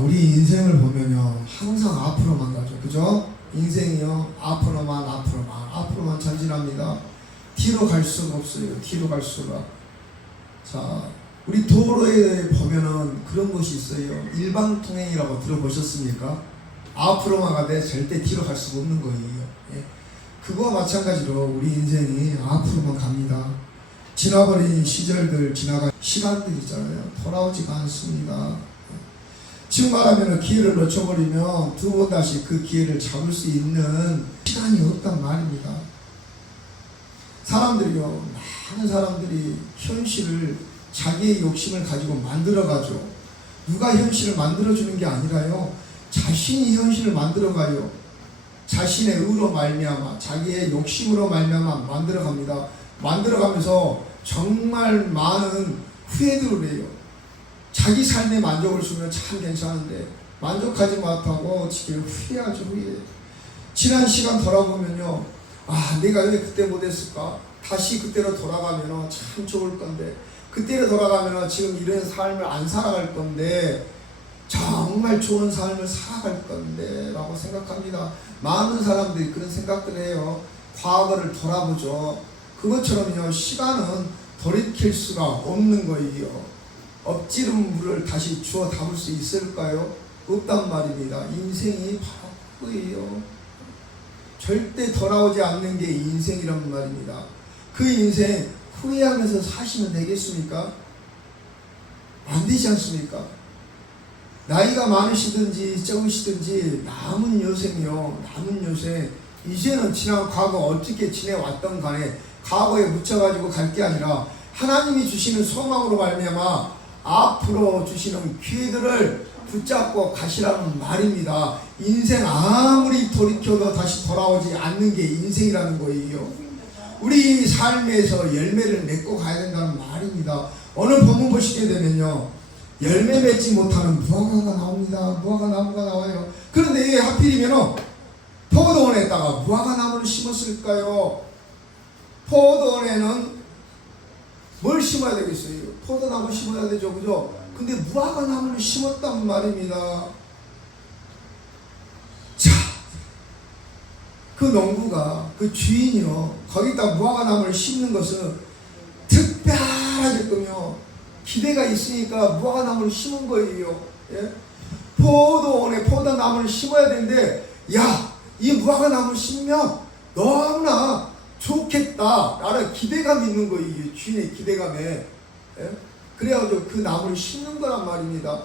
우리 인생을 보면요, 항상 앞으로만 가죠. 그죠? 인생이요, 앞으로만 전진합니다. 뒤로 갈 수가 없어요. 뒤로 갈 수가. 자, 우리 도로에 보면은 그런 것이 있어요. 일방통행이라고 들어보셨습니까? 앞으로만 가되 절대 뒤로 갈 수가 없는 거예요. 예. 그거와 마찬가지로 우리 인생이 앞으로만 갑니다. 지나버린 시절들, 지나간 시간들 있잖아요. 돌아오지가 않습니다. 지금 말하면 기회를 놓쳐버리면 두 번 다시 그 기회를 잡을 수 있는 시간이 없단 말입니다. 사람들이요, 많은 사람들이 현실을 자기의 욕심을 가지고 만들어가죠. 누가 현실을 만들어주는 게 아니라요, 자신이 현실을 만들어가요. 자신의 의로 말미암아, 자기의 욕심으로 말미암아 만들어갑니다. 만들어가면서 정말 많은 후회들을 해요. 자기 삶에 만족을 주면 참 괜찮은데 만족하지 못하고 지금 후회하죠. 후회. 지난 시간 돌아보면요, 내가 왜 그때 못했을까? 다시 그때로 돌아가면 참 좋을 건데, 그때로 돌아가면 지금 이런 삶을 안 살아갈 건데, 정말 좋은 삶을 살아갈 건데 라고 생각합니다. 많은 사람들이 그런 생각들을 해요. 과거를 돌아보죠. 그것처럼요, 시간은 돌이킬 수가 없는 거예요. 엎지른 물을 다시 주워 담을 수 있을까요? 없단 말입니다. 인생이 바로 그거예요. 절대 돌아오지 않는 게 인생이란 말입니다. 그 인생 후회하면서 사시면 되겠습니까? 안 되지 않습니까? 나이가 많으시든지 적으시든지 남은 여생이요, 남은 여생, 이제는 지난 과거 어떻게 지내왔던 간에 과거에 묻혀가지고 갈 게 아니라 하나님이 주시는 소망으로 말미암아 앞으로 주시는 기회들을 붙잡고 가시라는 말입니다. 인생 아무리 돌이켜도 다시 돌아오지 않는 게 인생이라는 거예요. 우리 삶에서 열매를 맺고 가야 된다는 말입니다. 오늘 본문 보시게 되면요, 열매 맺지 못하는 무화과가 나옵니다. 무화과 나무가 나와요. 그런데 왜 하필이면 포도원에다가 무화과 나무를 심었을까요? 포도원에는 뭘 심어야 되겠어요? 포도나무 심어야 되죠, 그죠? 근데 무화과 나무를 심었단 말입니다. 자, 그 농부가, 그 주인이요, 거기다 무화과 나무를 심는 것은 특별하게끔요, 기대가 있으니까 무화과 나무를 심은 거예요. 예? 포도원에 포도나무를 심어야 되는데, 야, 이 무화과 나무를 심으면 너무나 좋겠다 라는 기대감이 있는 거예요. 주인의 기대감에. 예? 그래가지고 그 나무를 심는 거란 말입니다.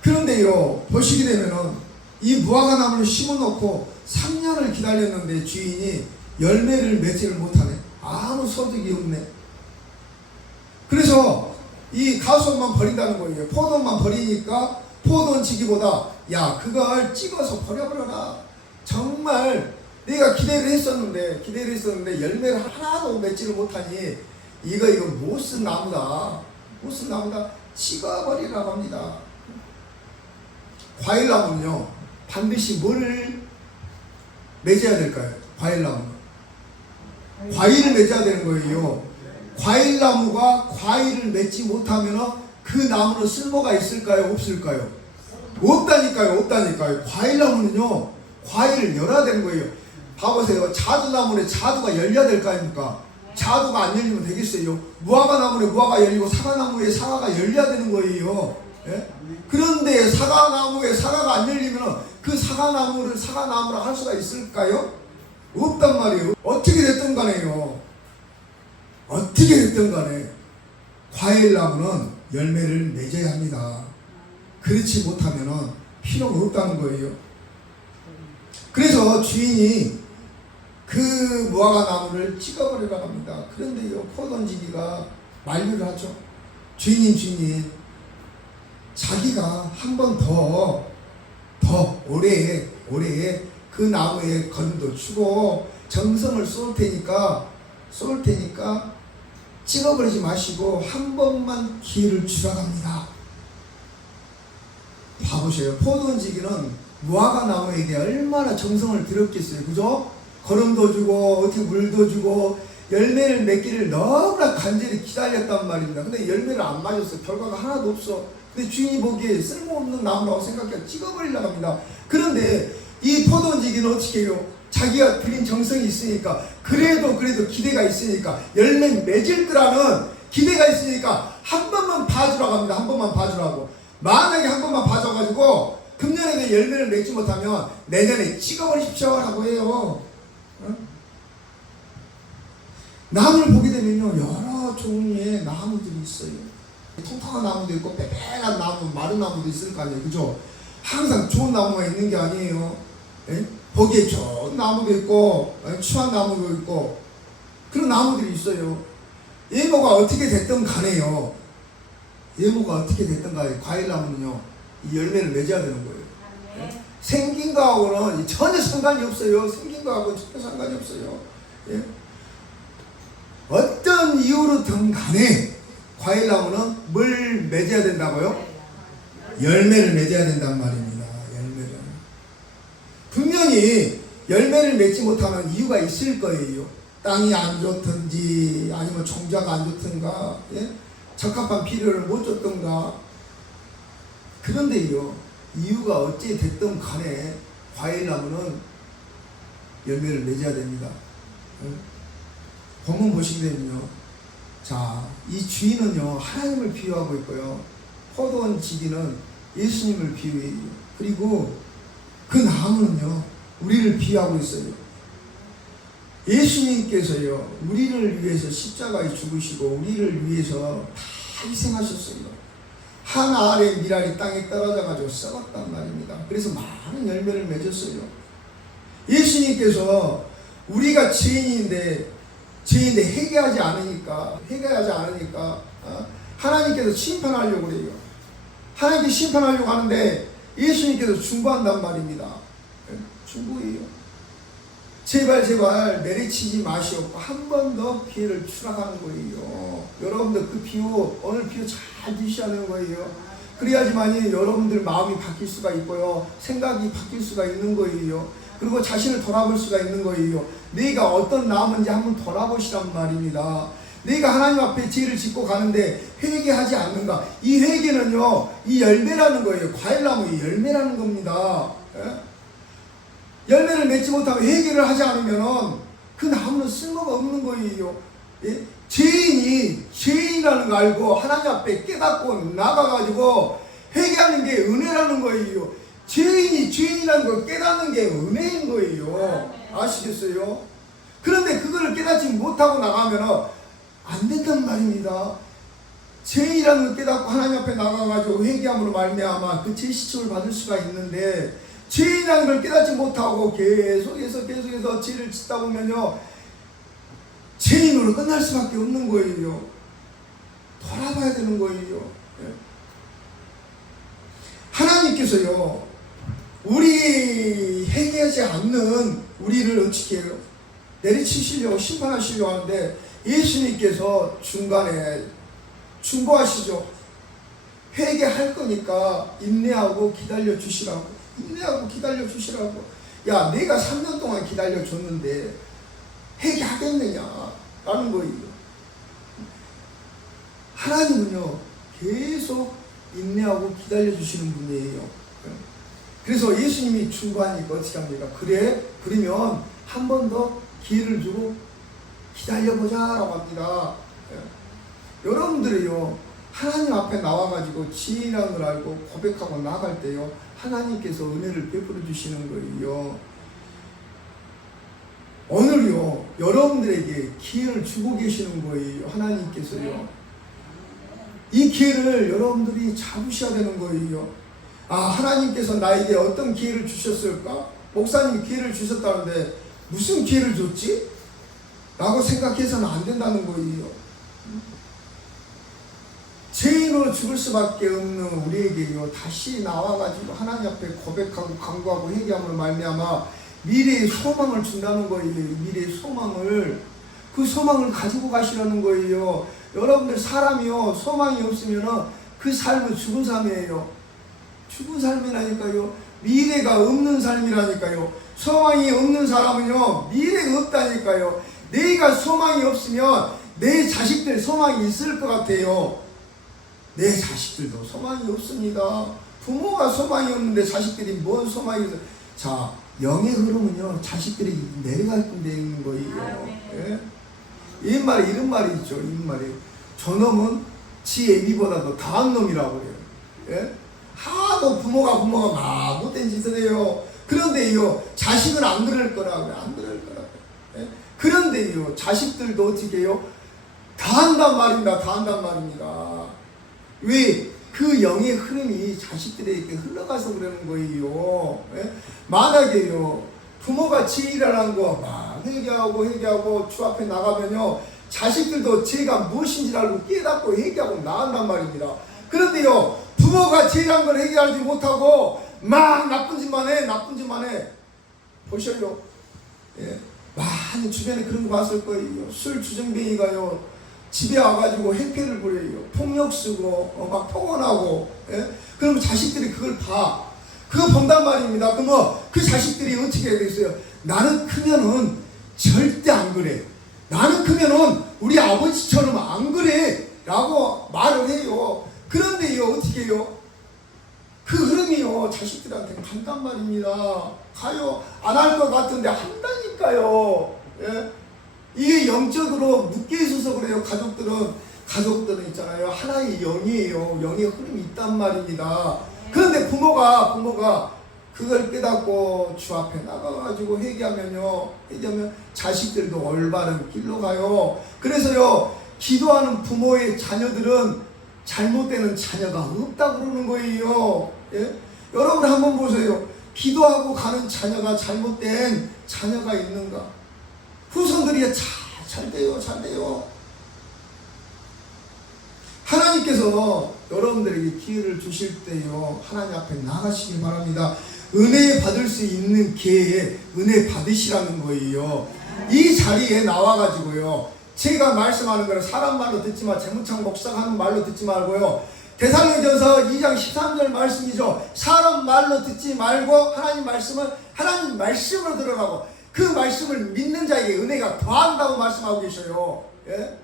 그런데요, 보시게 되면은 이 무화과 나무를 심어놓고 3년을 기다렸는데 주인이 열매를 맺지를 못하네. 아무 소득이 없네. 그래서 이 가수만 버린다는 거예요. 포도만 버리니까 포도원 지기보다, 야, 그걸 찍어서 버려버려라. 정말 내가 기대를 했었는데 열매를 하나도 맺지를 못하니 이거 못 쓴 나무다. 찍어버리라고 합니다. 과일나무는요, 반드시 뭐를 맺어야 될까요? 과일을 맺어야 되는 거예요. 과일나무가 과일을 맺지 못하면 그 나무는 쓸모가 있을까요? 없을까요? 없다니까요. 과일나무는요, 과일을 열어야 되는 거예요. 봐보세요. 자두나무에 자두가 열려야 될 거 아닙니까? 자두가 안 열리면 되겠어요? 무화과 나무에 무화과 열리고 사과나무에 사과가 열려야 되는 거예요. 예? 그런데 사과나무에 사과가 안 열리면 그 사과나무를 사과나무라 할 수가 있을까요? 없단 말이에요. 어떻게 됐든 간에 과일나무는 열매를 맺어야 합니다. 그렇지 못하면 필요가 없다는 거예요. 그래서 주인이 그 무화과 나무를 찍어버리라고 합니다. 그런데요, 포도원지기가 만류를 하죠. 주인님, 자기가 한 번 더 오래 그 나무에 거름도 주고 정성을 쏠 테니까 찍어버리지 마시고 한 번만 기회를 주라고 합니다. 봐보세요. 포도원지기는 무화과 나무에게 얼마나 정성을 들였겠어요. 그죠? 거름도 주고, 어떻게 물도 주고, 열매를 맺기를 너무나 간절히 기다렸단 말입니다. 근데 열매를 안 맞았어. 결과가 하나도 없어. 근데 주인이 보기에 쓸모없는 나무라고 생각해 찍어버리려고 합니다. 그런데 이 포도원지기는 어떻게 해요? 자기가 드린 정성이 있으니까, 그래도 기대가 있으니까, 열매 맺을 거라는 기대가 있으니까 한 번만 봐주라고 합니다. 한 번만 봐주라고. 만약에 한 번만 봐줘가지고 금년에 열매를 맺지 못하면 내년에 찍어버리십시오 라고 해요. 나무를 보게 되면요, 여러 종류의 나무들이 있어요. 통통한 나무도 있고 빼빼한 나무, 마른 나무도 있을 거 아니에요. 그죠? 항상 좋은 나무가 있는 게 아니에요. 예? 보기에 좋은 나무도 있고 추한 나무도 있고 그런 나무들이 있어요. 예모가 어떻게 됐든 간에요. 예모가 어떻게 됐든 간에 과일나무는요, 이 열매를 맺어야 되는 거예요. 예? 생긴 거하고는 전혀 상관이 없어요. 생긴 거하고는 전혀 상관이 없어요. 예? 어떤 이유로든 간에 과일나무는 뭘 맺어야 된다고요? 열매를 맺어야 된단 말입니다. 열매를. 분명히 열매를 맺지 못하는 이유가 있을 거예요. 땅이 안 좋든지 아니면 종자가 안 좋든가, 예? 적합한 비료를 못 줬던가. 그런데요, 이유가 어찌 됐든 간에 과일나무는 열매를 맺어야 됩니다. 본문 보시게 되면요, 자, 이 주인은요 하나님을 비유하고 있고요, 포도원 지기는 예수님을 비유해요. 그리고 그 나무는요 우리를 비유하고 있어요. 예수님께서요 우리를 위해서 십자가에 죽으시고 우리를 위해서 다 희생하셨어요. 한 알의 밀알이 땅에 떨어져가지고 썩었단 말입니다. 그래서 많은 열매를 맺었어요. 예수님께서 우리가 죄인인데 회개하지 않으니까 하나님께서 심판하려고 그래요. 하나님께 심판하려고 하는데 예수님께서 중보한단 말입니다. 중보해요. 제발 내리치지 마시옵고 한 번 더 기회를 추락하는 거예요. 여러분들 그 비유, 오늘 비유 잘 드셔야 하는 거예요. 그래야지만이 여러분들 마음이 바뀔 수가 있고요, 생각이 바뀔 수가 있는 거예요. 그리고 자신을 돌아볼 수가 있는 거예요. 내가 어떤 나무인지 한번 돌아보시란 말입니다. 내가 하나님 앞에 죄를 짓고 가는데 회개하지 않는가? 이 회개는요, 이 열매라는 거예요. 과일나무의 열매라는 겁니다. 예? 열매를 맺지 못하고 회개를 하지 않으면 그 나무는 쓸모가 없는 거예요. 예? 죄인이라는 거 알고 하나님 앞에 깨닫고 나가가지고 회개하는 게 은혜라는 거예요. 죄인이라는 걸 깨닫는 게 은혜인 거예요. 아시겠어요? 그런데 그거를 깨닫지 못하고 나가면 안 된단 말입니다. 죄인이라는 걸 깨닫고 하나님 앞에 나가가지고 회개함으로 말미암아 그 죄 시침을 받을 수가 있는데, 죄인이라는 걸 깨닫지 못하고 계속해서 죄를 짓다 보면요, 죄인으로 끝날 수밖에 없는 거예요. 돌아봐야 되는 거예요. 하나님께서요 우리 회개하지 않는 우리를 어떻게 해요? 내리치시려고 심판하시려고 하는데 예수님께서 중간에 중보하시죠. 회개할 거니까 인내하고 기다려 주시라고. 야, 내가 3년 동안 기다려 줬는데 회개하겠느냐 라는 거예요. 하나님은요 계속 인내하고 기다려 주시는 분이에요. 그래서 예수님이 중보하니까 어떻게 합니까? 그러면 한 번 더 기회를 주고 기다려보자 라고 합니다. 여러분들이요 하나님 앞에 나와가지고 지혜라는 걸 알고 고백하고 나갈 때요, 하나님께서 은혜를 베풀어 주시는 거예요. 오늘요 여러분들에게 기회를 주고 계시는 거예요. 하나님께서요 이 기회를 여러분들이 잡으셔야 되는 거예요. 아, 하나님께서 나에게 어떤 기회를 주셨을까? 목사님이 기회를 주셨다는데 무슨 기회를 줬지? 라고 생각해서는 안 된다는 거예요. 죄인으로 죽을 수밖에 없는 우리에게요 다시 나와가지고 하나님 앞에 고백하고 간구하고 회개함으로 말미암아 미래의 소망을 준다는 거예요. 미래의 소망을, 그 소망을 가지고 가시라는 거예요. 여러분들 사람이요 소망이 없으면 그 삶은 죽은 삶이에요. 죽은 삶이라니까요. 미래가 없는 삶이라니까요. 소망이 없는 사람은요 미래가 없다니까요. 내가 소망이 없으면 내 자식들 소망이 있을 것 같아요. 내 자식들도 소망이 없습니다. 부모가 소망이 없는데 자식들이 뭔 소망이 있어? 자, 영의 흐름은요, 자식들이 내려가게끔 되어 있는 거예요. 예? 이런 말이 있죠. 이런 말이. 저놈은 지 애비보다도 더한 놈이라고 그래요. 예? 하도 부모가 막 못된 짓을 해요. 그런데요, 자식은 안 그럴 거라고요. 안 그럴 거라고요. 예? 그런데요, 자식들도 어떻게 해요? 다 한단 말입니다. 다 한단 말입니다. 왜? 그 영의 흐름이 자식들에게 흘러가서 그러는 거예요. 예? 만약에요, 부모가 죄라는 거 막 회개하고 주 앞에 나가면요, 자식들도 죄가 무엇인지 알고 깨닫고 회개하고 나간단 말입니다. 그런데요, 부모가 죄란 걸 해결하지 못하고 막 나쁜 짓만 해. 보셔요. 예? 많이 주변에 그런 거 봤을 거예요. 술 주정뱅이가요, 집에 와가지고 행패를 부려요. 폭력 쓰고 막 폭언하고. 예? 그럼 자식들이 그걸 봐. 그거 본단 말입니다. 그러면 그 자식들이 어떻게 해야 되겠어요? 나는 크면은 절대 안 그래. 나는 크면은 우리 아버지처럼 안 그래. 라고 말을 해요. 그런데요, 어떻게 해요? 그 흐름이요, 자식들한테 간단 말입니다. 가요. 안 할 것 같은데 한다니까요. 예? 이게 영적으로 묶여 있어서 그래요. 가족들은 있잖아요, 하나의 영이에요. 영의 흐름이 있단 말입니다. 그런데 부모가 그걸 깨닫고 주 앞에 나가가지고 회개하면 자식들도 올바른 길로 가요. 그래서요, 기도하는 부모의 자녀들은 잘못되는 자녀가 없다고 그러는 거예요. 예? 여러분 한번 보세요. 기도하고 가는 자녀가 잘못된 자녀가 있는가? 후손들이 잘 돼요. 하나님께서 여러분들에게 기회를 주실 때요, 하나님 앞에 나가시기 바랍니다. 은혜 받을 수 있는 기회에 은혜 받으시라는 거예요. 이 자리에 나와가지고요, 제가 말씀하는 거는 사람 말로 듣지 마, 재무창 목사가 하는 말로 듣지 말고요, 데살로니가전서 2장 13절 말씀이죠. 사람 말로 듣지 말고 하나님 말씀은 하나님 말씀으로 들으라고. 그 말씀을 믿는 자에게 은혜가 더한다고 말씀하고 계셔요. 예?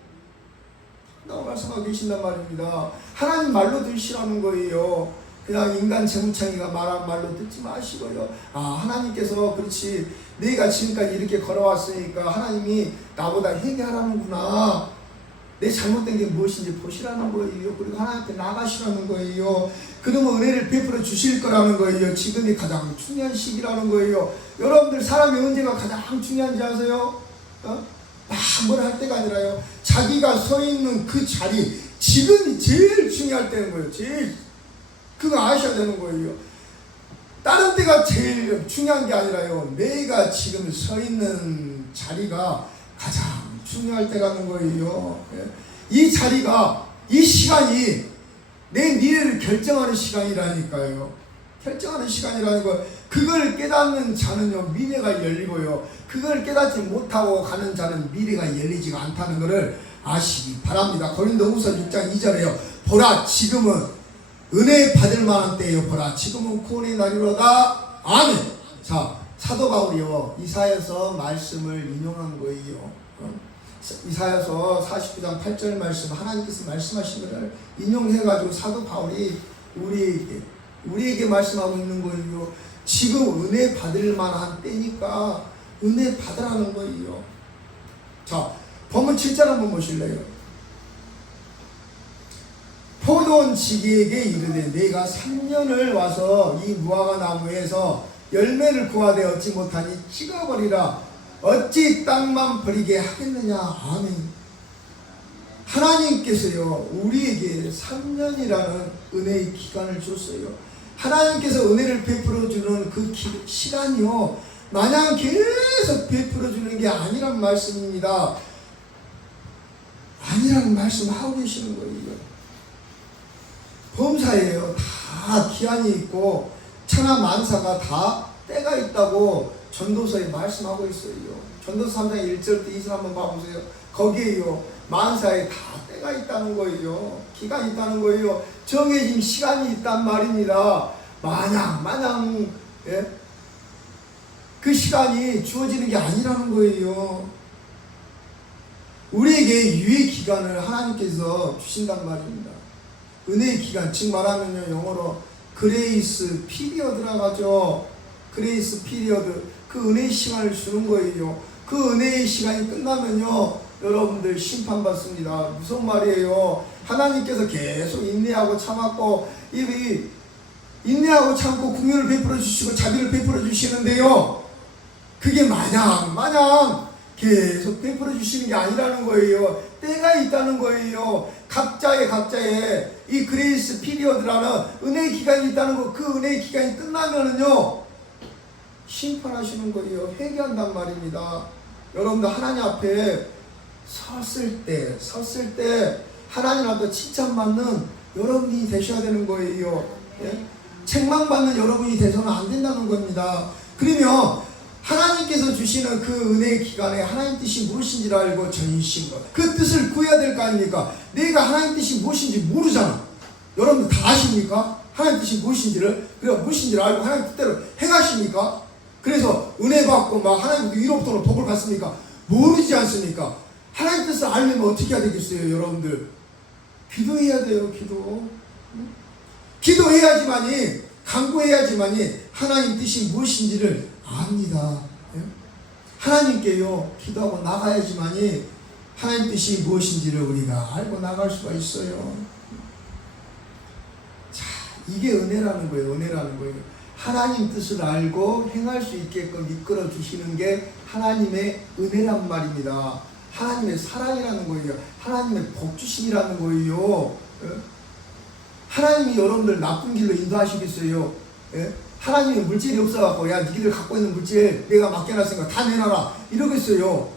라고 말씀하고 계신단 말입니다. 하나님 말로 들으시라는 거예요. 그냥 인간 재무창이가 말한 말로 듣지 마시고요. 하나님께서 그렇지, 내가 지금까지 이렇게 걸어왔으니까 하나님이 나보다 회개하라는구나, 내 잘못된 게 무엇인지 보시라는 거예요. 그리고 하나님 앞에 나가시라는 거예요. 그러면 은혜를 베풀어 주실 거라는 거예요. 지금이 가장 중요한 시기라는 거예요. 여러분들, 사람이 언제가 가장 중요한지 아세요? 뭘 할 때가 아니라요, 자기가 서 있는 그 자리, 지금이 제일 중요할 때는 거예요. 그거 아셔야 되는 거예요. 다른 때가 제일 중요한 게 아니라요, 내가 지금 서 있는 자리가 가장 중요할 때라는 거예요. 이 자리가, 이 시간이 내 미래를 결정하는 시간이라니까요. 결정하는 시간이라는 거. 그걸 깨닫는 자는요, 미래가 열리고요, 그걸 깨닫지 못하고 가는 자는 미래가 열리지가 않다는 것을 아시기 바랍니다. 고린도후서 6장 2절에요. 보라, 지금은 은혜 받을 만한 때예요. 보라, 지금은 구원의 날이로다. 아멘. 자, 사도 바울이요, 이사야서 말씀을 인용한 거예요. 이사야서 49장 8절 말씀, 하나님께서 말씀하신 것을 인용해가지고 사도 바울이 우리에게 말씀하고 있는 거예요. 지금 은혜 받을 만한 때니까 은혜 받으라는 거예요. 자, 본문 7절 한번 보실래요? 포도원 지기에게 이르되 내가 3년을 와서 이 무화과 나무에서 열매를 구하되 얻지 못하니 찍어버리라. 어찌 땅만 버리게 하겠느냐. 아멘. 하나님께서요, 우리에게 3년이라는 은혜의 기간을 줬어요. 하나님께서 은혜를 베풀어주는 그 시간이요, 마냥 계속 베풀어주는 게 아니란 말씀입니다. 아니라는 말씀 하고 계시는 거예요. 범사예요. 다 기한이 있고 천하 만사가 다 때가 있다고 전도서에 말씀하고 있어요. 전도서 3장 1절부터 2절 한번 봐보세요. 거기에요, 만사에 다 때가 있다는 거예요. 기간이 있다는 거예요. 정해진 시간이 있단 말입니다. 마냥 예? 그 시간이 주어지는 게 아니라는 거예요. 우리에게 유예 기간을 하나님께서 주신단 말입니다. 은혜의 기간, 즉 말하면요, 영어로 그레이스 피리어드라고 하죠. 그레이스 피리어드, 그 은혜의 시간을 주는 거예요. 그 은혜의 시간이 끝나면요, 여러분들 심판받습니다. 무슨 말이에요? 하나님께서 계속 인내하고 참았고, 인내하고 참고 긍휼을 베풀어 주시고 자비를 베풀어 주시는데요, 그게 마냥 계속 베풀어 주시는 게 아니라는 거예요. 때가 있다는 거예요. 각자의 이 그레이스 피리어드라는 은혜의 기간이 있다는 거, 그 은혜의 기간이 끝나면은요, 심판하시는 거예요. 회개한단 말입니다. 여러분들 하나님 앞에 섰을 때 하나님 앞에 칭찬받는 여러분이 되셔야 되는 거예요. 예? 책망받는 여러분이 되서는 안 된다는 겁니다. 그러면 하나님께서 주시는 그 은혜의 기간에 하나님 뜻이 무엇인지를 알고 전심과 그 뜻을 구해야 될 거 아닙니까? 내가 하나님 뜻이 무엇인지 모르잖아. 여러분들 다 아십니까? 하나님 뜻이 무엇인지를. 그래 무엇인지를 알고 하나님 뜻대로 행하십니까? 그래서 은혜 받고 막 하나님 위로부터 복을 받습니까? 모르지 않습니까? 하나님 뜻을 알려면 어떻게 해야 되겠어요? 여러분들 기도해야 돼요. 기도해야지만이, 간구해야지만이 하나님 뜻이 무엇인지를 압니다. 하나님께요 기도하고 나가야지만이 하나님 뜻이 무엇인지를 우리가 알고 나갈 수가 있어요. 자, 이게 은혜라는 거예요. 하나님 뜻을 알고 행할 수 있게끔 이끌어 주시는 게 하나님의 은혜란 말입니다. 하나님의 사랑이라는 거예요. 하나님의 복주심이라는 거예요. 하나님이 여러분들 나쁜 길로 인도하시겠어요? 하나님이 물질이 없어갖고 야 니들 갖고 있는 물질 내가 맡겨놨으니까 다 내놔라 이러겠어요?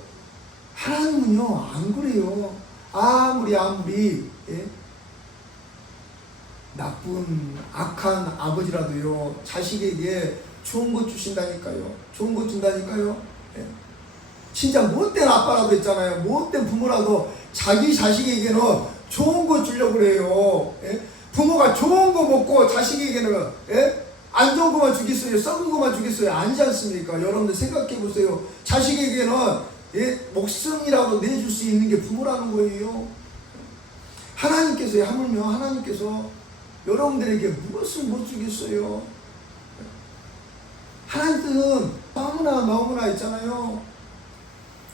하나님은요 안 그래요. 아무리 나쁜 악한 아버지라도요 자식에게 좋은 것 주신다니까요. 좋은 것 준다니까요. 진짜 못된 아빠라도 있잖아요. 못된 부모라도 자기 자식에게는 좋은 거 주려고 그래요. 부모가 좋은 거 먹고 자식에게는 안 좋은 것만 주겠어요? 썩은 것만 주겠어요? 아니지 않습니까? 여러분들 생각해 보세요. 자식에게는 목숨이라도 내줄 수 있는 게 부모라는 거예요. 하나님께서요, 하물며 하나님께서 여러분들에게 무엇을 못 주겠어요? 하나님 뜻은 너무나 있잖아요.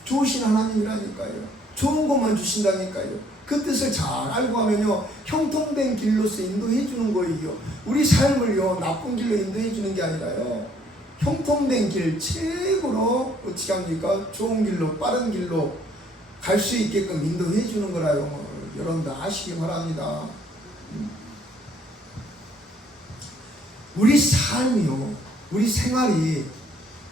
좋으신 하나님이라니까요. 좋은 것만 주신다니까요. 그 뜻을 잘 알고 하면요 형통된 길로서 인도해 주는 거예요. 우리 삶을요 나쁜 길로 인도해 주는 게 아니라요 형통된 길, 최고로 어떻게 합니까? 좋은 길로, 빠른 길로 갈 수 있게끔 인도해 주는 거라요. 여러분들 아시기 바랍니다. 우리 삶이요, 우리 생활이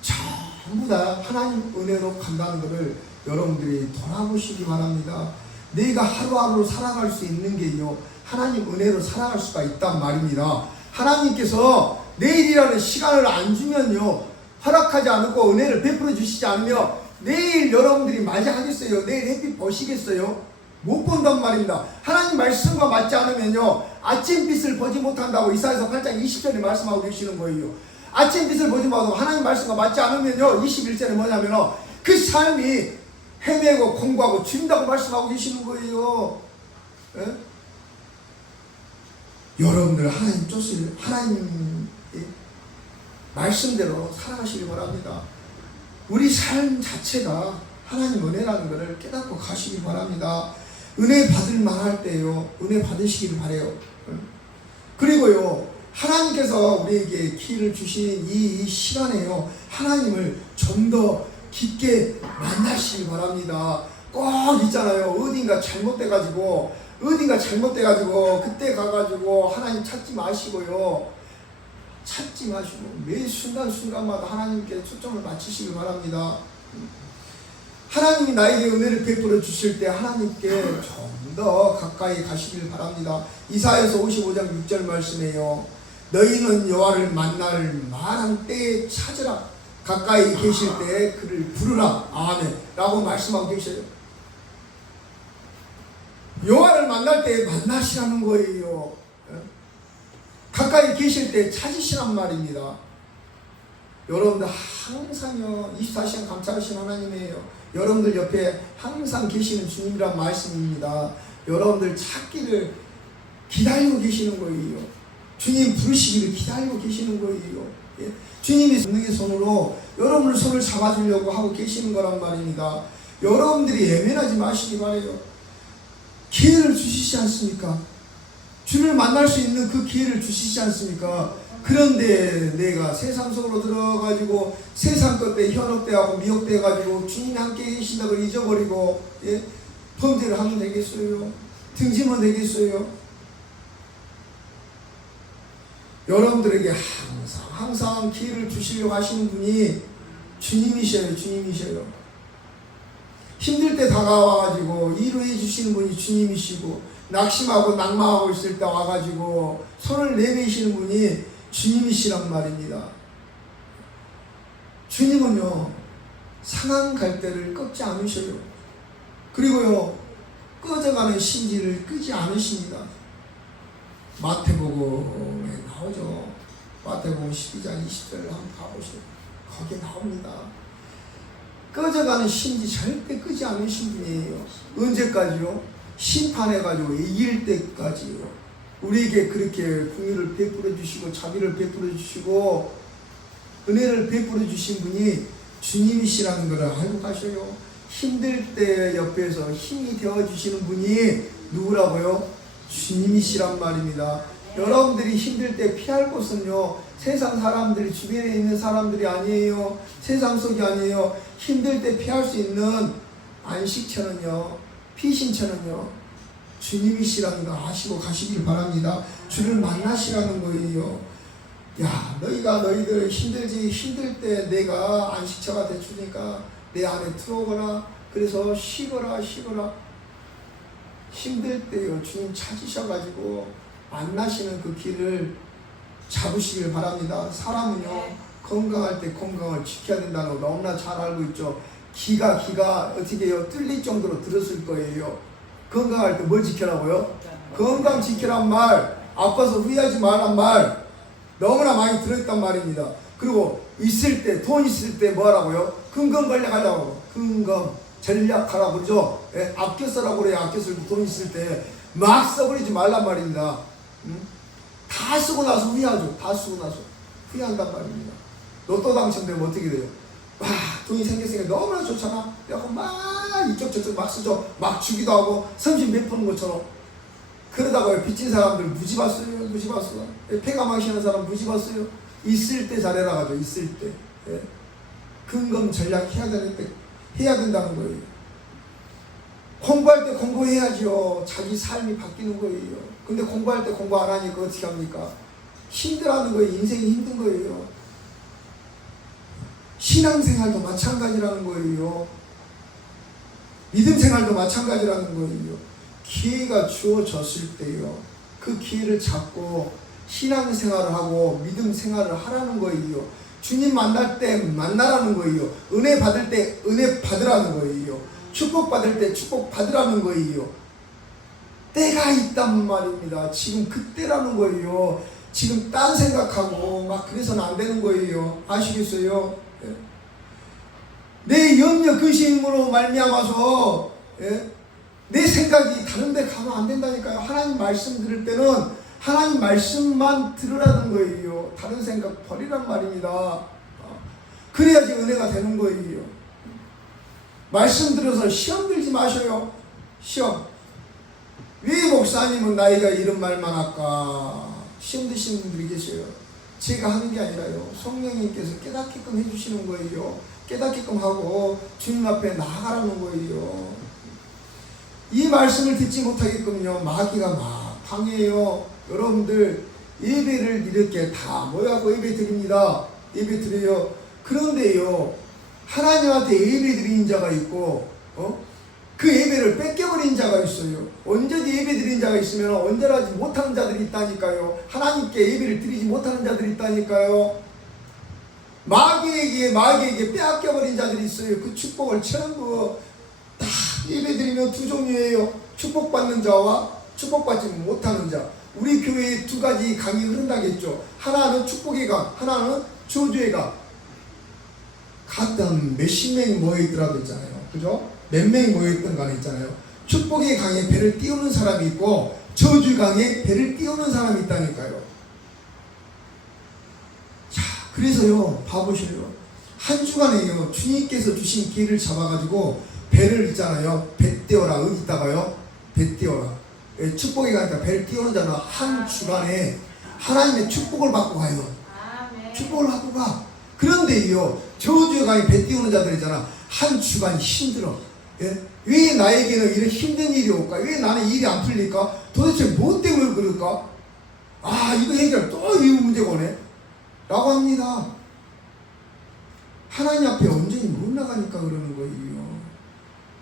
전부 다 하나님 은혜로 간다는 것을 여러분들이 돌아보시기 바랍니다. 내가 하루하루 살아갈 수 있는 게요 하나님 은혜로 살아갈 수가 있단 말입니다. 하나님께서 내일이라는 시간을 안 주면요, 허락하지 않고 은혜를 베풀어 주시지 않으면 내일 여러분들이 맞이하겠어요? 내일 햇빛 보시겠어요? 못 본단 말입니다. 하나님 말씀과 맞지 않으면요 아침빛을 보지 못한다고 이사야서 8장 20절에 말씀하고 계시는 거예요. 아침빛을 보지 못하고 하나님 말씀과 맞지 않으면요 21절에 뭐냐면 그 삶이 헤매고 공부하고 죽인다고 말씀하고 계시는 거예요. 여러분들 하나님 뜻을, 하나님 말씀대로 살아가시기 바랍니다. 우리 삶 자체가 하나님 은혜라는 것을 깨닫고 가시기 바랍니다. 은혜 받을 만할 때요 은혜 받으시기를 바래요. 그리고요 하나님께서 우리에게 기회를 주신 이 시간에요 하나님을 좀 더 깊게 만나시기 바랍니다. 꼭 있잖아요. 어딘가 잘못돼가지고 그때 가가지고 하나님 찾지 마시고요. 찾지 마시고 매 순간순간마다 하나님께 초점을 맞추시기 바랍니다. 하나님이 나에게 은혜를 베풀어 주실 때 하나님께 좀 더 가까이 가시길 바랍니다. 이사야서 55장 6절 말씀에요. 너희는 여호와를 만날 만한 때에 찾으라. 가까이 계실 때 그를 부르라. 아멘. 라고 말씀하고 계셔요. 여호와를 만날 때 만나시라는 거예요. 가까이 계실 때 찾으시란 말입니다. 여러분들 항상요 24시간 감찰하시는 하나님이에요. 여러분들 옆에 항상 계시는 주님이란 말씀입니다. 여러분들 찾기를 기다리고 계시는 거예요. 주님 부르시기를 기다리고 계시는 거예요. 예? 주님이 성령의 손으로 여러분을 손을 잡아주려고 하고 계시는 거란 말입니다. 여러분들이 예민하지 마시기 바라요. 기회를 주시지 않습니까? 주를 만날 수 있는 그 기회를 주시지 않습니까? 그런데 내가 세상 속으로 들어가지고 세상 것에 현혹되고 미혹돼가지고 주님이 함께 계신다고 잊어버리고 예? 범죄를 하면 되겠어요? 등지면 되겠어요? 여러분들에게 항상 기회를 주시려고 하시는 분이 주님이셔요. 주님이셔요. 힘들 때 다가와가지고 위로해 주시는 분이 주님이시고, 낙심하고 낙마하고 있을 때 와가지고 손을 내미시는 분이 주님이시란 말입니다. 주님은요, 상한 갈대를 꺾지 않으셔요. 그리고요, 꺼져가는 심지를 끄지 않으십니다. 마태복음에 나오죠. 마태복음 12장 20절을 한번 가보세요. 거기에 나옵니다. 꺼져가는 심지 절대 끄지 않으신 분이에요. 언제까지요? 심판해가지고 이길 때까지요. 우리에게 그렇게 긍휼을 베풀어 주시고 자비를 베풀어 주시고 은혜를 베풀어 주신 분이 주님이시라는 것을 알고 가셔요. 힘들 때 옆에서 힘이 되어 주시는 분이 누구라고요? 주님이시란 말입니다. 여러분들이 힘들 때 피할 곳은요, 세상 사람들이, 주변에 있는 사람들이 아니에요. 세상 속이 아니에요. 힘들 때 피할 수 있는 안식처는요, 피신처는요, 주님이시라는 거 아시고 가시길 바랍니다. 주를 만나시라는 거예요. 야, 너희들 힘들 때 내가 안식처가 되주니까 내 안에 들어오거라. 그래서 쉬거라. 힘들 때요, 주님 찾으셔가지고 만나시는 그 길을 잡으시길 바랍니다. 사람은요, 건강할 때 건강을 지켜야 된다는 거 너무나 잘 알고 있죠. 기가 어떻게 해요? 뚫릴 정도로 들었을 거예요. 건강할 때 뭘 지켜라고요? 건강 지키란 말, 아파서 후회하지 말란 말 너무나 많이 들었단 말입니다. 그리고 있을 때, 돈 있을 때 뭐 하라고요? 근검 전략하라고. 근검 전략하라고 그러죠. 예? 아껴 쓰라고 그래요. 아껴 쓸 돈 있을 때 막 써버리지 말란 말입니다. 다 쓰고 나서 후회하죠. 다 쓰고 나서 후회한단 말입니다. 로또 당첨되면 어떻게 돼요? 와, 돈이 생겼으니까 너무나 좋잖아. 그래갖고 막 이쪽 저쪽 막 쓰죠. 막 주기도 하고 섬신 베푸는 것처럼. 그러다가 빚진 사람들 무지 봤어요. 폐가 망신하는 사람 무지 봤어요. 있을 때 잘해라 가죠. 있을 때. 예. 근검 전략 해야 된다는 거예요. 공부할 때 공부해야죠. 자기 삶이 바뀌는 거예요. 근데 공부할 때 공부 안 하니까 어떻게 합니까? 힘들어하는 거예요. 인생이 힘든 거예요. 신앙생활도 마찬가지라는 거예요. 믿음 생활도 마찬가지라는 거예요. 기회가 주어졌을 때요, 그 기회를 잡고 신앙생활을 하고 믿음 생활을 하라는 거예요. 주님 만날 때 만나라는 거예요. 은혜 받을 때 은혜 받으라는 거예요. 축복 받을 때 축복 받으라는 거예요. 때가 있단 말입니다. 지금 그때라는 거예요. 지금 딴 생각하고 막 그래서는 안 되는 거예요. 아시겠어요? 예. 내 염려 근심으로 말미암아서 내 생각이 다른 데 가면 안 된다니까요. 하나님 말씀 들을 때는 하나님 말씀만 들으라는 거예요. 다른 생각 버리란 말입니다. 그래야지 은혜가 되는 거예요. 말씀 들어서 시험 들지 마셔요. 시험. 왜 목사님은 나이가 이런 말만 할까? 시험 드시는 분들이 계세요. 제가 하는 게 아니라요, 성령님께서 깨닫게끔 해주시는 거예요. 깨닫게끔 하고 주님 앞에 나아가라는 거예요. 이 말씀을 듣지 못하게끔요, 마귀가 막 방해해요. 여러분들 예배를 이렇게 다 모여갖고 예배 드립니다. 예배 드려요. 그런데요, 하나님한테 예배 드리는 자가 있고 그 예배를 뺏겨버린 자가 있어요. 언제든지 예배 드리는 자가 있으면 언제라지 못하는 자들이 있다니까요. 하나님께 예배를 드리지 못하는 자들이 있다니까요. 마귀에게 빼앗겨버린 자들이 있어요. 그 축복을 전부 다 예배 드리면 두 종류예요. 축복받는 자와 축복받지 못하는 자. 우리 교회에 두 가지 강이 흐른다겠죠. 하나는 축복의 강, 하나는 저주의 강. 같은 몇십 명이 모여있더라도 있잖아요. 그죠? 몇 명이 모여있던 간에 있잖아요. 축복의 강에 배를 띄우는 사람이 있고 저주의 강에 배를 띄우는 사람이 있다니까요. 자, 그래서요, 봐보셔요. 한 주간에요, 주님께서 주신 길을 잡아가지고 배를 있잖아요. 배 띄워라. 어디다가요? 배 띄워라. 축복의 강에 배를 띄우는 자는 한 주간에 하나님의 축복을 받고 가요. 축복을 받고 가. 그런데요, 저주의 강에 배 띄우는 자들 있잖아. 한 주간이 힘들어. 예? 왜 나에게는 이런 힘든 일이 올까? 왜 나는 일이 안 풀릴까? 도대체 뭐 때문에 그럴까? 아, 이거 해결 또 이 문제가 오네. 라고 합니다. 하나님 앞에 온전히 못 나가니까 그러는 거예요.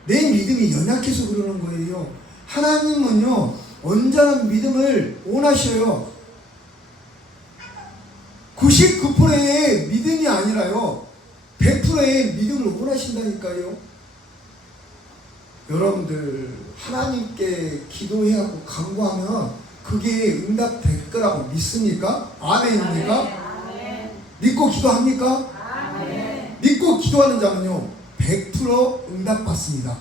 내 믿음이 연약해서 그러는 거예요. 하나님은요, 온전한 믿음을 원하셔요. 99%의 믿음이 아니라요, 100%의 믿음을 원하신다니까요. 여러분들, 하나님께 기도해하고 간구하면 그게 응답될 거라고 믿습니까? 아멘입니까? 아멘. 믿고 기도합니까? 아멘. 믿고 기도하는 자는요, 100% 응답받습니다.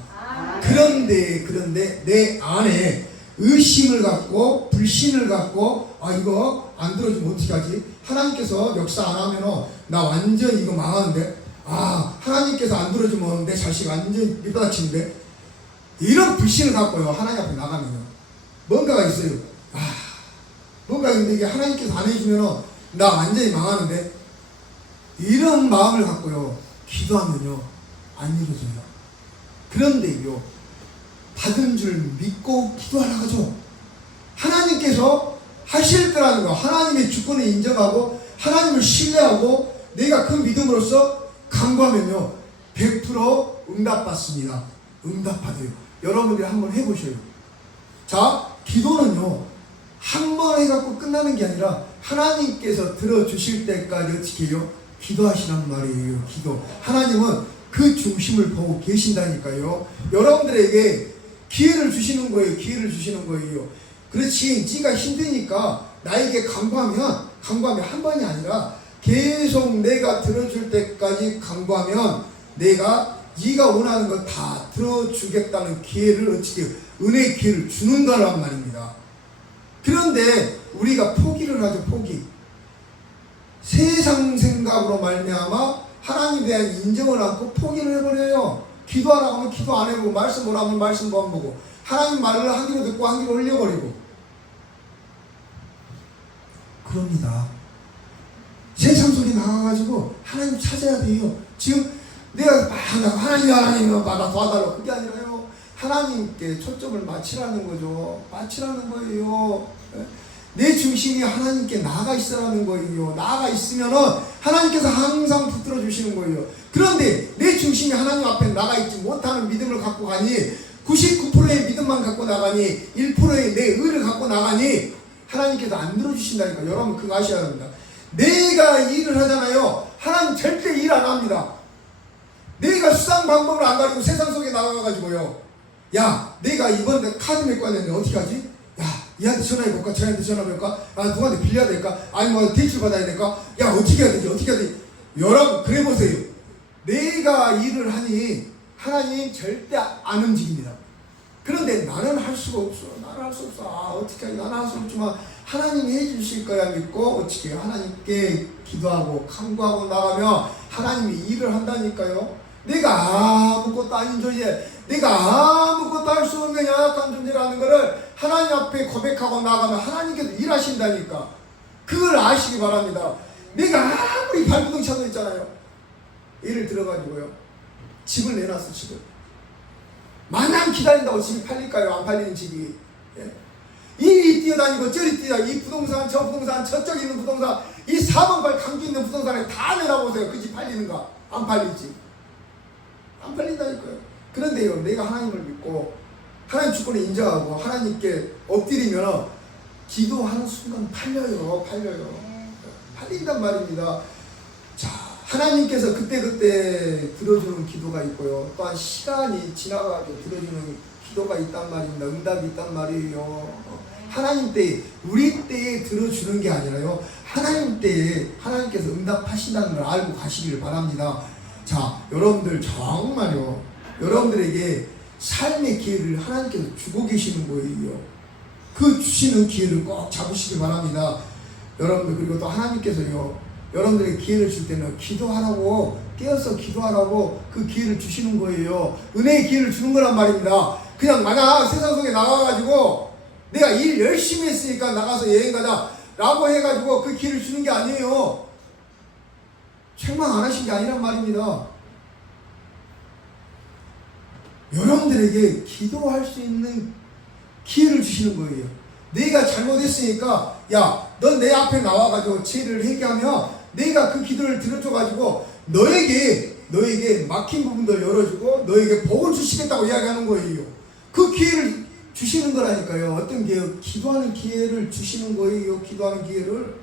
그런데 내 안에 의심을 갖고 불신을 갖고, 아, 이거 안 들어주면 어떻게 하지? 하나님께서 역사 안 하면 나 완전 이거 망하는데, 아, 하나님께서 안 들어주면 내 자식 완전 밑바닥치는데, 이런 불신을 갖고요, 하나님 앞에 나가면요, 뭔가가 있어요. 아, 뭔가 있는데 이게 하나님께서 안 해주면 나 완전히 망하는데, 이런 마음을 갖고요, 기도하면요, 안 이루어져요. 그런데요, 받은 줄 믿고 기도하라고 하죠. 하나님께서 하실 거라는 거, 하나님의 주권을 인정하고 하나님을 신뢰하고 내가 그 믿음으로써 간구하면요, 100% 응답받습니다. 응답받아요. 여러분들이 한번 해보셔요. 자, 기도는요, 한 번 해갖고 끝나는 게 아니라 하나님께서 들어주실 때까지 어떻게 해요? 기도하시란 말이에요. 기도. 하나님은 그 중심을 보고 계신다니까요. 여러분들에게 기회를 주시는 거예요. 기회를 주시는 거예요. 그렇지, 네가 힘드니까 나에게 간구하면 한 번이 아니라 계속 내가 들어줄 때까지 간구하면 내가 네가 원하는 거 다 들어주겠다는 기회를, 어떻게 은혜의 기회를 주는 거란 말입니다. 그런데 우리가 포기를 하죠. 포기. 세상 생각으로 말미암아 하나님에 대한 인정을 않고 포기를 해버려요. 기도하라고 하면 기도 안 해보고, 말씀 보라고 하면 말씀도 안 보고, 하나님 말을 한 귀로 듣고 한 귀로 흘려버리고 그럽니다. 세상 속에 나가가지고 하나님 찾아야 돼요. 지금 내가 막 하나님 나 도와달라고, 그게 아니라요, 하나님께 초점을 맞추라는 거죠. 맞추라는 거예요. 내 중심이 하나님께 나아가 있으라는 거예요. 나아가 있으면은 하나님께서 항상 붙들어 주시는 거예요. 그런데 내 중심이 하나님 앞에 나가 있지 못하는 믿음을 갖고 가니, 99%의 믿음만 갖고 나가니, 1%의 내 의를 갖고 나가니 하나님께서 안 들어주신다니까. 여러분 그거 아셔야 합니다. 내가 일을 하잖아요. 하나님 절대 일 안 합니다. 내가 수상 방법을 안 가지고 세상 속에 나가가지고요, 야, 내가 이번에 카드 메고 왔는데 어떻게 하지? 야, 얘한테 전화해볼까? 쟤한테 전화해볼까? 아, 누구한테 빌려야 될까? 아니 뭐 대출 받아야 될까? 야, 어떻게 해야 되지? 어떻게 해야 되지? 여러분 그래 보세요. 내가 일을 하니 하나님 절대 안 움직입니다. 그런데 나는 할 수가 없어. 나는 할 수 없어. 아, 어떻게 하지? 나는 할 수 없지만 하나님이 해주실 거야 믿고 어떻게 하나님께 기도하고 간구하고 나가면 하나님이 일을 한다니까요. 내가 아무것도 아닌 존재, 내가 아무것도 할 수 없는 연약한 존재라는 것을 하나님 앞에 고백하고 나가면 하나님께서 일하신다니까. 그걸 아시기 바랍니다. 내가 아무리 발부둥 쳐도 있잖아요. 예를 들어가지고요, 집을 내놨어. 집을 마냥 기다린다고 집이 팔릴까요? 안 팔리는 집이. 예? 이리 뛰어다니고 저리 뛰어다니고, 이 부동산 저 부동산 저쪽에 있는 부동산, 이 4번발 강주 있는 부동산에 다 내놔보세요. 그 집 팔리는가? 안 팔리지. 안 팔린다니까요. 그런데요, 내가 하나님을 믿고 하나님 주권을 인정하고 하나님께 엎드리면 기도하는 순간 팔려요. 팔린단 말입니다. 자, 하나님께서 그때 들어주는 기도가 있고요, 또한 시간이 지나가게 들어주는 기도가 있단 말입니다. 응답이 있단 말이에요. 하나님 때에, 우리 때에 들어주는 게 아니라요, 하나님 때에 하나님께서 응답하신다는 걸 알고 가시기를 바랍니다. 자, 여러분들 정말요, 여러분들에게 삶의 기회를 하나님께서 주고 계시는 거예요. 그 주시는 기회를 꼭 잡으시기 바랍니다. 여러분들, 그리고 또 하나님께서요, 여러분들에게 기회를 줄 때는 기도하라고, 깨어서 기도하라고 그 기회를 주시는 거예요. 은혜의 기회를 주는 거란 말입니다. 그냥 만약 세상 속에 나가가지고 내가 일 열심히 했으니까 나가서 여행 가자 라고 해가지고 그 기회를 주는 게 아니에요. 책망 안 하신 게 아니란 말입니다. 여러분들에게 기도할 수 있는 기회를 주시는 거예요. 내가 잘못했으니까 야, 넌 내 앞에 나와가지고 죄를 회개하면 내가 그 기도를 들어줘가지고 너에게 막힌 부분들 열어주고 너에게 복을 주시겠다고 이야기하는 거예요. 그 기회를 주시는 거라니까요. 어떤 기회? 기도하는 기회를 주시는 거예요. 기도하는 기회를.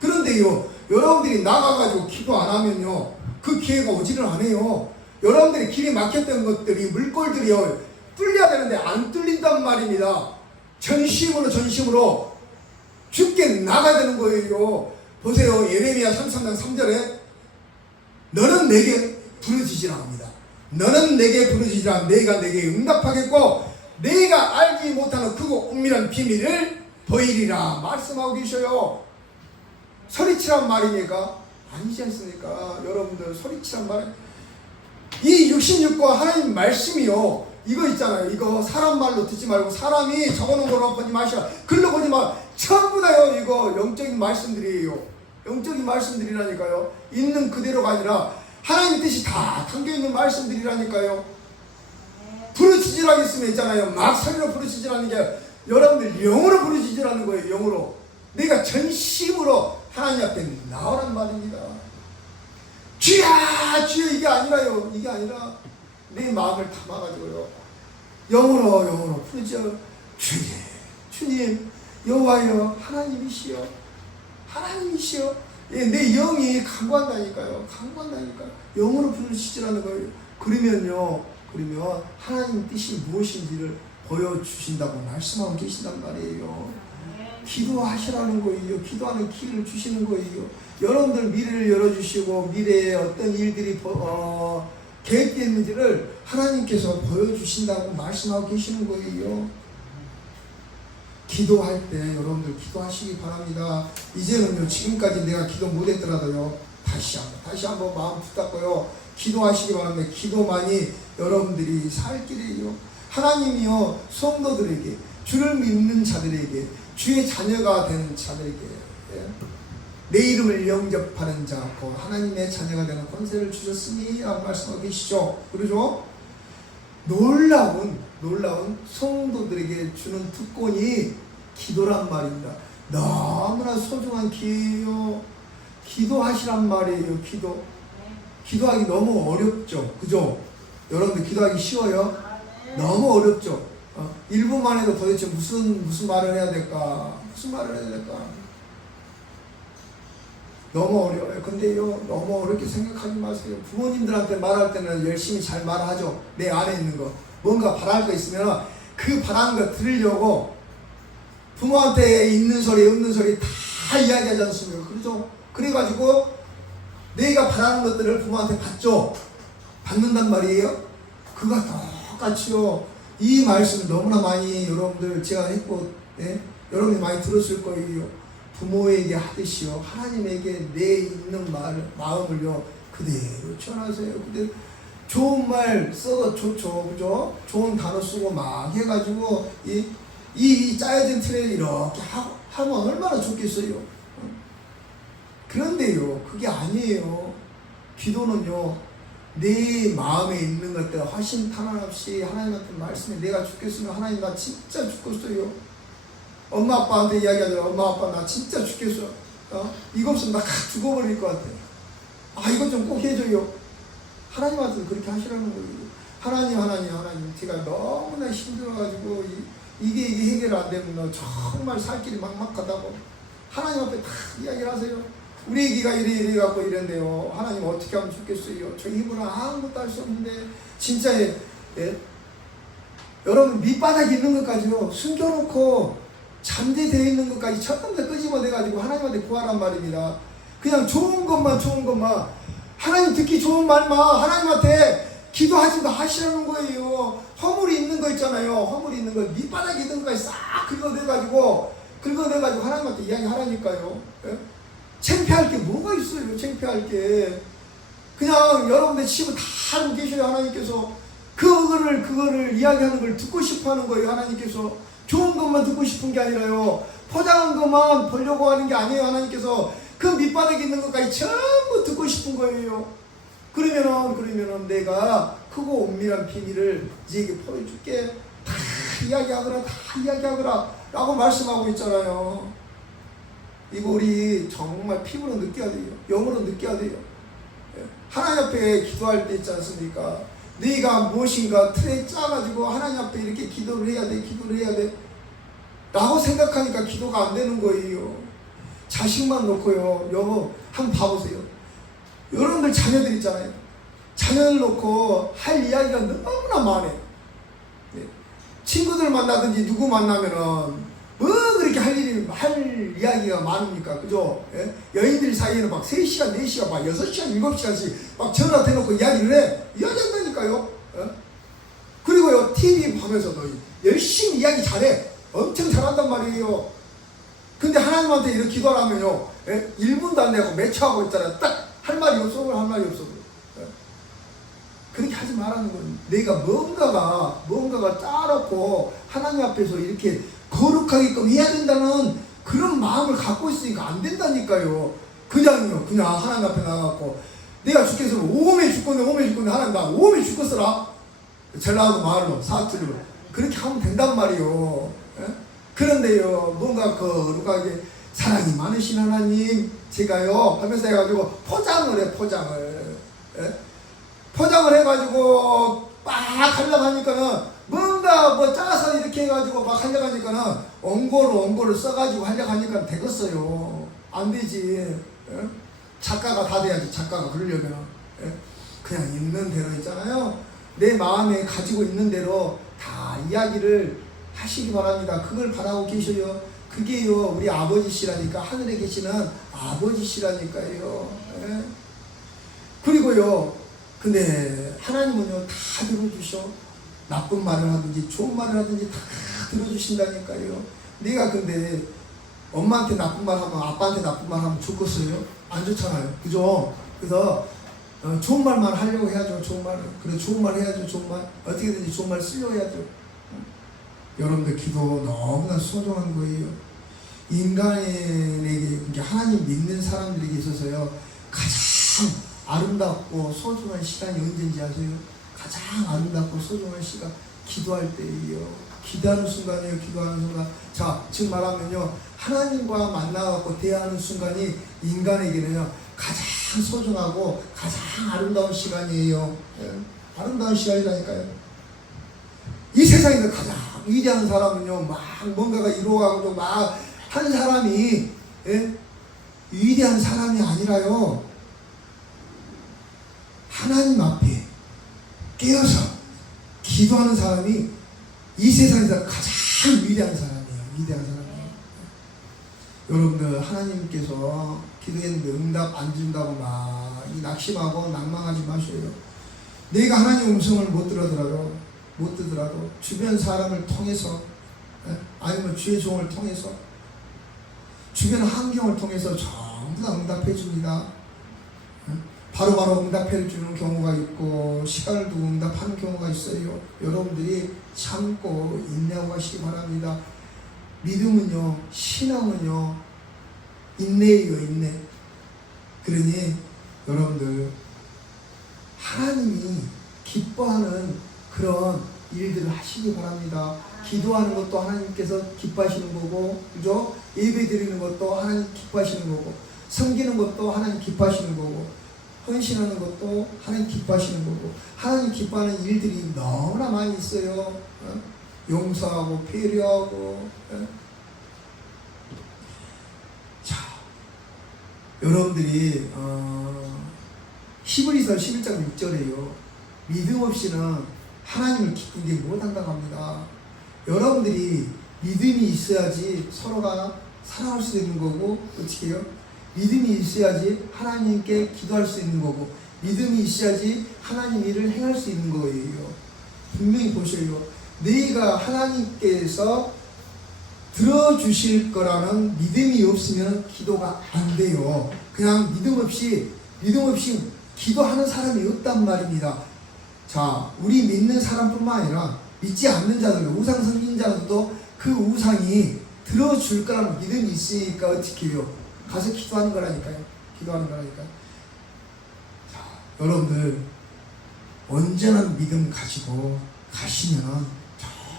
그런데요, 여러분들이 나가가지고 기도 안 하면요, 그 기회가 오지를 않아요. 여러분들이 길이 막혔던 것들이, 물골들이요, 뚫려야 되는데 안 뚫린단 말입니다. 전심으로 죽게 나가야 되는 거예요. 보세요. 예레미야 33장 3절에 너는 내게 부르짖으라 합니다. 너는 내게 부르짖으라. 내가 내게 응답하겠고 내가 알지 못하는 크고 은밀한 비밀을 보이리라 말씀하고 계셔요. 소리치란 말입니까? 아니지 않습니까? 여러분들, 소리치란 말, 이 66과 하나님 말씀이요, 이거 있잖아요. 이거 사람 말로 듣지 말고 사람이 적어놓은 거로 보지 마시라. 글로 보지 마. 전부 다요, 이거 영적인 말씀들이에요. 영적인 말씀들이라니까요. 있는 그대로가 아니라 하나님 뜻이 다 담겨있는 말씀들이라니까요. 부르짖으라고 있으면 있잖아요. 막 소리로 부르짖으라는 게 여러분들 영으로 부르짖으라는 거예요. 영으로. 내가 전심으로 하나님 앞에 나오란 말입니다. 주야 주여, 이게 아니라요. 이게 아니라 내 마음을 담아가지고요, 영으로 부르짖어. 주님 여호와여, 하나님이시여, 예, 내 영이 간구한다니까요. 영으로 부르짖으라는 거예요. 그러면 하나님 뜻이 무엇인지를 보여주신다고 말씀하고 계신단 말이에요. 기도하시라는 거예요. 기도하는 기회를 주시는 거예요. 여러분들 미래를 열어주시고 미래에 어떤 일들이 계획되어 있는지를 하나님께서 보여주신다고 말씀하고 계시는 거예요. 기도할 때 여러분들 기도하시기 바랍니다. 이제는요, 지금까지 내가 기도 못했더라도요, 다시 한번 마음 붙잡고요, 기도하시기 바랍니다. 기도만이 여러분들이 살 길이에요. 하나님이요, 성도들에게, 주를 믿는 자들에게, 주의 자녀가 되는 자들에게, 내 이름을 영접하는 자, 곧 하나님의 자녀가 되는 권세를 주셨으니 라고 말씀하고 계시죠. 그러죠? 놀라운 성도들에게 주는 특권이 기도란 말입니다. 너무나 소중한 기회예요. 기도하시란 말이에요. 기도하기 너무 어렵죠. 그죠? 여러분들 기도하기 쉬워요? 너무 어렵죠. 1분만 해도 도대체 무슨 말을 해야 될까? 너무 어려워요. 근데요, 너무 어렵게 생각하지 마세요. 부모님들한테 말할 때는 열심히 잘 말하죠. 내 안에 있는 거, 뭔가 바랄 거 있으면 그 바라는 거 들으려고 부모한테 있는 소리 없는 소리 다 이야기하지 않습니까? 그렇죠? 그래가지고 내가 바라는 것들을 부모한테 받는단 말이에요. 그가 똑같이요, 이 말씀을 너무나 많이 여러분들 제가 했고, 여러분이 많이 들었을 거예요. 부모에게 하듯이요, 하나님에게 내 있는 마음을요 그대로 전하세요. 근데 좋은 말 써도 좋죠, 그죠? 좋은 단어 쓰고 막 해가지고 이 짜여진 틀에 이렇게 하면 얼마나 좋겠어요. 그런데요, 그게 아니에요. 기도는요, 내 마음에 있는 것들 훨씬 탄환없이 하나님한테 말씀해. 내가 죽겠으면 하나님 나 진짜 죽겠어요. 엄마 아빠한테 이야기하죠. 엄마 아빠 나 진짜 죽겠어. 이거 없으면 나 죽어버릴 것 같아. 이거 좀 꼭 해줘요. 하나님한테 그렇게 하시라는 거예요. 하나님 제가 너무나 힘들어가지고 이게 해결 안 되면 정말 살 길이 막막하다고 하나님 앞에 다 이야기를 하세요. 우리 애기가 이래 갖고 이런데요, 하나님 어떻게 하면 좋겠어요. 저 힘으로 아무것도 할 수 없는데 진짜 여러분 밑바닥에 있는 것까지요 숨겨놓고 잠재되어 있는 것까지 첫번째 끄집어내가지고 하나님한테 구하란 말입니다. 그냥 좋은 것만 하나님 듣기 좋은 말만 하나님한테 기도하지 마시라는 거예요. 허물이 있는 거 있잖아요. 허물이 있는 거 밑바닥에 있는 것까지 싹 긁어내가지고 하나님한테 이야기하라니까요. 예? 창피할 게 뭐가 있어요. 창피할 게. 그냥 여러분들 치고 다 알고 계셔요. 하나님께서 그거를 이야기하는 걸 듣고 싶어 하는 거예요. 하나님께서 좋은 것만 듣고 싶은 게 아니라요, 포장한 것만 보려고 하는 게 아니에요. 하나님께서 그 밑바닥에 있는 것까지 전부 듣고 싶은 거예요. 그러면은 내가 크고 은밀한 비밀을 네게 보여줄게. 다 이야기하거라 라고 말씀하고 있잖아요. 이거 우리 정말 피부로 느껴야 돼요. 영으로 느껴야 돼요. 하나님 앞에 기도할 때 있지 않습니까? 네가 무엇인가 틀에 짜가지고 하나님 앞에 이렇게 기도를 해야 돼 라고 생각하니까 기도가 안 되는 거예요. 자식만 놓고요, 여보 한번 봐보세요. 여러분들 자녀들 있잖아요. 자녀를 놓고 할 이야기가 너무나 많아요. 친구들 만나든지 누구 만나면은 뭐 그렇게 할 이야기가 많습니까? 그죠? 예? 여인들 사이에는 막 3시간, 4시간, 막 6시간, 7시간씩 막 전화 대놓고 이야기를 해. 이야기한다니까요. 예? 그리고요, TV 보면서도 열심히 이야기 잘해. 엄청 잘한단 말이에요. 근데 하나님한테 이렇게 기도를 하면요, 예? 1분도 안 내고 매초하고 있잖아요. 딱 할 말이 없어. 예? 그렇게 하지 말라는 건, 내가 뭔가가 짜놓고 하나님 앞에서 이렇게 거룩하게끔 해야 된다는 그런 마음을 갖고 있으니까 안 된다니까요. 그냥 하나님 앞에 나가갖고 내가 죽겠어. 오메 죽겠네. 하나님 나 오메 죽겠어라. 전라도 마을로 사투리로 그렇게 하면 된단 말이요. 예? 그런데요, 뭔가 거룩하게 사랑이 많으신 하나님 제가요 하면서 해가지고 포장을 해. 예? 포장을 해가지고 막 하려고 하니까는 뭔가 뭐 짜서 이렇게 해가지고 막 하려고 하니까는 원고를 써가지고 하려고 하니까 되겠어요. 안 되지. 예? 작가가 다 돼야지. 작가가 그러려면. 예? 그냥 있는 대로 있잖아요. 내 마음에 가지고 있는 대로 다 이야기를 하시기 바랍니다. 그걸 바라고 계셔요. 그게요, 우리 아버지시라니까. 하늘에 계시는 아버지시라니까요. 예? 그리고요, 근데 하나님은요 다 들어주셔. 나쁜 말을 하든지 좋은 말을 하든지 다 들어주신다니까요. 내가 근데 엄마한테 나쁜 말 하면, 아빠한테 나쁜 말 하면 좋겠어요? 안 좋잖아요. 그죠? 그래서 좋은 말만 하려고 해야죠. 좋은 말. 그래, 좋은 말 해야죠. 좋은 말. 어떻게든지 좋은 말 쓰려고 해야죠. 여러분들 기도 너무나 소중한 거예요. 인간에게, 하나님 믿는 사람들에게 있어서요, 가장 아름답고 소중한 시간이 언제인지 아세요? 가장 아름답고 소중한 시간, 기도할 때예요. 기도하는 순간이에요. 기도하는 순간. 자, 즉 말하면요, 하나님과 만나갖고 대화하는 순간이 인간에게는요 가장 소중하고 가장 아름다운 시간이에요. 예? 아름다운 시간이라니까요. 이 세상에서 가장 위대한 사람은요, 막 뭔가가 이루어가고 막 한 사람이, 예? 위대한 사람이 아니라요, 하나님 앞에 깨어서 기도하는 사람이 이 세상에서 가장 위대한 사람이에요. 위대한 사람이에요. 여러분들, 하나님께서 기도했는데 응답 안 준다고 막 낙심하고 낭망하지 마셔요. 내가 하나님 음성을 못 듣더라도 주변 사람을 통해서, 아니면 주의 종을 통해서, 주변 환경을 통해서 전부 다 응답해 줍니다. 바로바로 응답해 주는 경우가 있고 시간을 두고 응답하는 경우가 있어요. 여러분들이 참고 인내하고 하시기 바랍니다. 믿음은요, 신앙은요, 인내예요. 인내. 그러니 여러분들, 하나님이 기뻐하는 그런 일들을 하시기 바랍니다. 기도하는 것도 하나님께서 기뻐하시는 거고, 그죠? 예배 드리는 것도 하나님 기뻐하시는 거고, 섬기는 것도 하나님 기뻐하시는 거고, 헌신하는 것도 하나님 기뻐하시는 거고, 하나님 기뻐하는 일들이 너무나 많이 있어요. 용서하고 배려하고. 자, 여러분들이 히브리서 11장 6절에요, 믿음 없이는 하나님을 기쁘게 못한다고 합니다. 여러분들이 믿음이 있어야지 서로가 사랑할 수 있는 거고, 어떻게 해요? 믿음이 있어야지 하나님께 기도할 수 있는 거고, 믿음이 있어야지 하나님 일을 행할 수 있는 거예요. 분명히 보셔요. 너희가 하나님께서 들어주실 거라는 믿음이 없으면 기도가 안 돼요. 그냥 믿음 없이 기도하는 사람이 없단 말입니다. 자, 우리 믿는 사람뿐만 아니라 믿지 않는 자들, 우상 섬긴 자들도 그 우상이 들어줄 거라는 믿음이 있으니까 어떻게 해요? 가서 기도하는 거라니까요. 기도하는 거라니까요. 자, 여러분들 온전한 믿음 가지고 가시면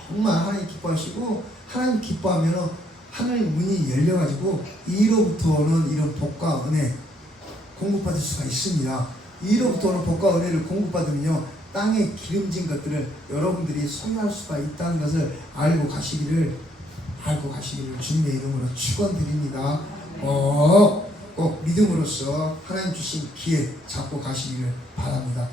정말 하나님 기뻐하시고, 하나님 기뻐하면 하늘 문이 열려가지고 이로부터는 이런 복과 은혜 공급받을 수가 있습니다. 이로부터 오는 복과 은혜를 공급받으면요, 땅에 기름진 것들을 여러분들이 소유할 수가 있다는 것을 알고 가시기를 주님의 이름으로 축원드립니다. 꼭 믿음으로써 하나님 주신 기회 잡고 가시기를 바랍니다.